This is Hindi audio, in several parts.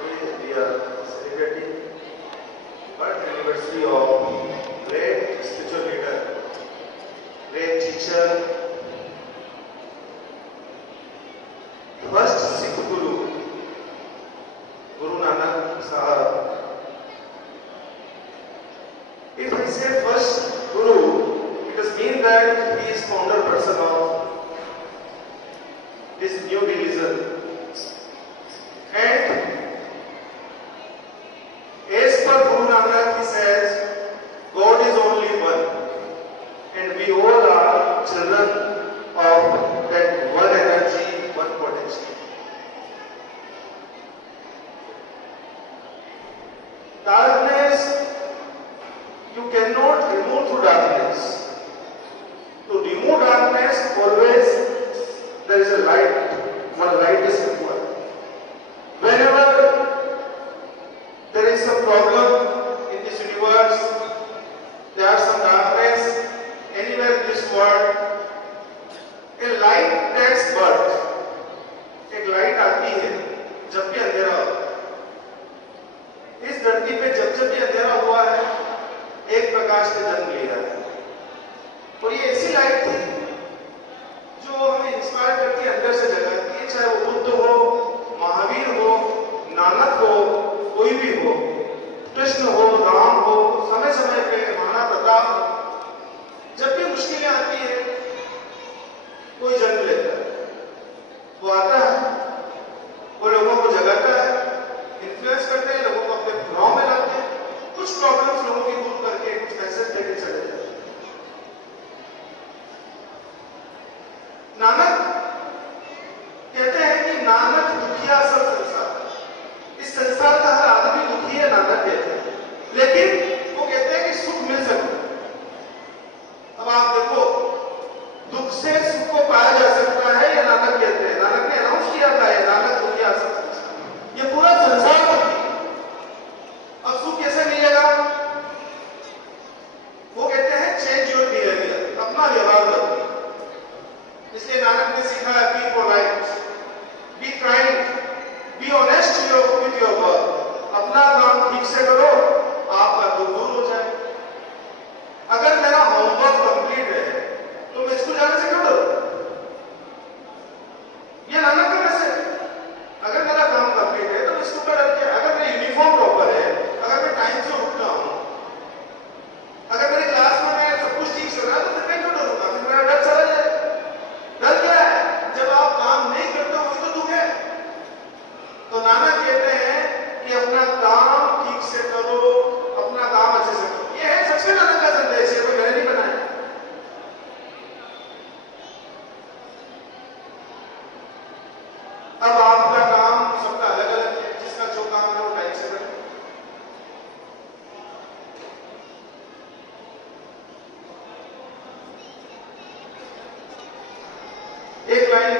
Today we are celebrating birth anniversary of great spiritual leader, great teacher, first Sikh Guru, Guru Nanak Sahab. If I say first Guru, it does mean that he is founder person of this new religion. And as per Guru Nanak, he says, God is only one, and we all are children of that one energy, one potential. Darkness, you cannot remove through darkness. To remove darkness, always there is a light. One light is required. Whenever there is some problem in this universe, there are some darkness anywhere in this world, a light takes birth. एक लाइट आती है जब भी अंधेरा होता है। इस धरती पे जब जब भी अंधेरा हुआ है, एक प्रकाश ने जन्म लिया है। और ये ऐसी लाइट थी जो हमें इंस्पायर करती है, अंदर से जगाती है, चाहे वो बुद्ध हो, महावीर हो, नानक हो, कोई भी हो, कृष्ण हो, राम हो, समय समय पे महाराणा प्रताप, जब भी मुश्किलें आती है कोई जन्म लेता है, वो आता है, वो लोगों को जगाता है, इन्फ्लुएंस करते हैं, लोगों को अपने भाव में लाते हैं, कुछ प्रॉब्लम्स लोगों की दूर करके कुछ मैसेज देके चले जाते हैं। नानक कहते हैं कि नानक दुखिया सब संसार, इस संसार का हर आदमी दुखी है, नानक कहते हैं, लेकिन वो कहते हैं कि सुख मिल सकता है। अब आप देखो, दुख से सुख को पाया जा सकता है, या नानक कहते हैं, नानक ने अनाउंस किया था ये नानक दुखिया सब संसार, ये पूरा संसार दुखी। अब सुख कैसे मिलेगा? वो कहते हैं चेंज योर बिहेवियर, अपना व्यवहार बदलो। इसलिए नानक ने सीखा है be polite, be kind, be honest with your work. अपना काम ठीक से करो, आपका दुख दूर हो जाए। अगर मेरा होमवर्क कंप्लीट है तो मैं स्कूल जाने से क्यों डरूं? ये नानक का मैसेज है। अगर मेरा काम कंप्लीट है तो मैं स्कूल का डर क्या? अगर मेरा यूनिफॉर्म प्रॉपर है, अगर मैं टाइम से उठता हूं, अगर मेरे क्लास में मैं सब कुछ ठीक चल रहा है, तो फिर मैं क्यों डरूंगा? फिर मेरा डर चला जाए। डर क्या है? जब आप काम नहीं करते हो वही तो दुख है। तो नानक कहते हैं कि अपना काम ठीक से करो, अपना काम अच्छे से करो। ये है सबसे नानक का संदेश है, कोई मैंने नहीं बनाया। अब आपका काम सबका अलग अलग है, जिसका जो काम है वो टाइम से करें। एक लाइन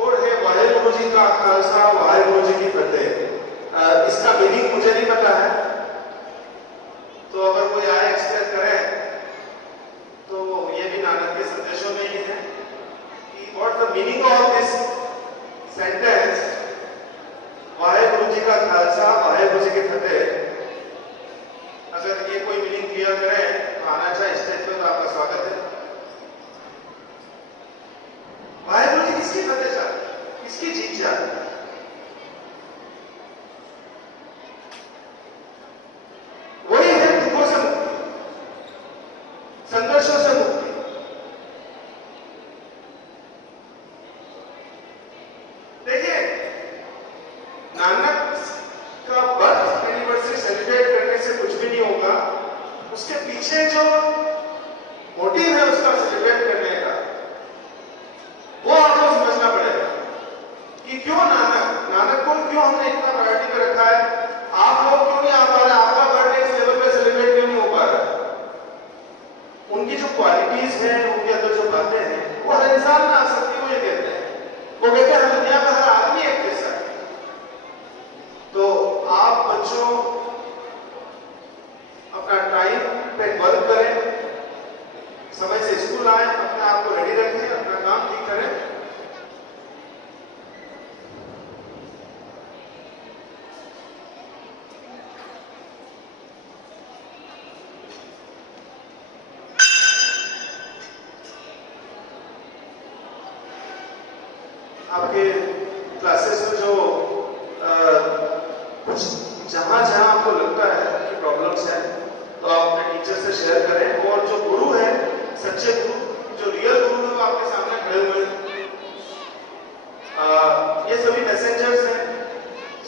और है, वाहेगुरु जी का खालसा वाहेगुरु जी की फतेह। इसका मीनिंग मुझे नहीं पता है, तो अगर कोई आए एक्सप्लेन करे तो ये भी नानक के संदेशों में ही है कि what the meaning of this sentence, Waheguru ji का खालसा वाहेगुरु जी की फतेह। अगर ये कोई मीनिंग क्लियर करे तो आना चाहे स्टेज पे, तो आपका स्वागत है। वाहेगुरु जी किसकी फतेह चाहते हैं, किसकी जीत चाहते हैं? वही है दुखों से मुक्ति, संघर्षों से मुक्ति। देखिए, नानक का बर्थ एनिवर्सरी सेलिब्रेट करने से कुछ भी नहीं होगा, उसके पीछे जो मोटिव है उसका सेलिब्रेट करने का, वो आपको समझना पड़ेगा कि क्यों नानक को क्यों हमने इतना प्रायोरिटी पे रखा है। आप लोग क्यों नहीं आ पा रहे, आपका बर्थडे इस लेवल पे सेलिब्रेट क्यों नहीं हो पा रहा? उनकी जो क्वालिटीज हैं, उनके अंदर जो बातें हैं, वो हर इंसान में आ सकती है। वो ये कहते हैं, वो कहते हैं दुनिया का हर आदमी एक जैसा है। तो आप बच्चों अपना टाइम पे वर्क करें, समय से स्कूल आए, अपने आप को रेडी रखें, अपना काम ठीक करें। आपके क्लासेस में जो कुछ जहां जहां आपको लगता है कि प्रॉब्लम्स हैं तो आप अपने टीचर से शेयर करें। और जो गुरु है, सच्चे गुरु, जो रियल गुरु है, वो आपके सामने खड़े हुए हैं। ये सभी मैसेंजर्स हैं,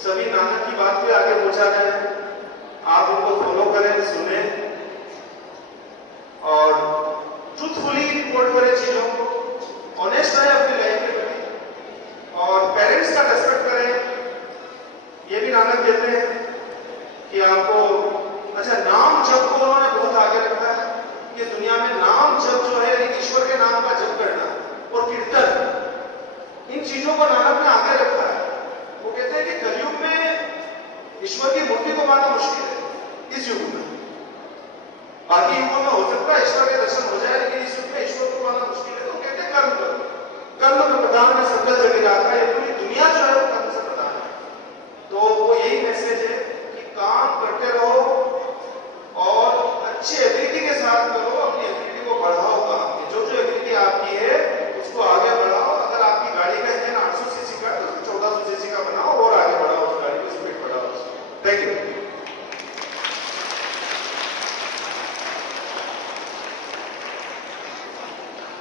सभी नानक की बात पे आगे पहुंचा रहे हैं। आप उनको फॉलो करें, सुने और ट्रूथफुली रिपोर्ट करें चीजों को, ऑनेस्ट रहे अपनी लाइफ के प्रति और पेरेंट्स का रेस्पेक्ट करें। ये भी नानक कहते हैं कि आपको, अच्छा, नाम जप को उन्होंने बहुत आगे रखा है। ये दुनिया में नाम जप जो है, एक ईश्वर के नाम का जप करना और कीर्तन, इन चीजों को नानक ने आगे रखा है। वो कहते हैं कि कलयुग में ईश्वर की मूर्ति को पाना मुश्किल है इस युग में। बाकी युगों में हो सकता है ईश्वर के दर्शन हो जाए, लेकिन इस युग में ईश्वर को पाना मुश्किल है। तो कहते हैं कर्म करो, कर्म के प्रधान में सकल जगह आता है। ये पूरी दुनिया जो है वो कर्म से प्रधान है। तो वो यही मैसेज है कि काम करते रहो और अच्छे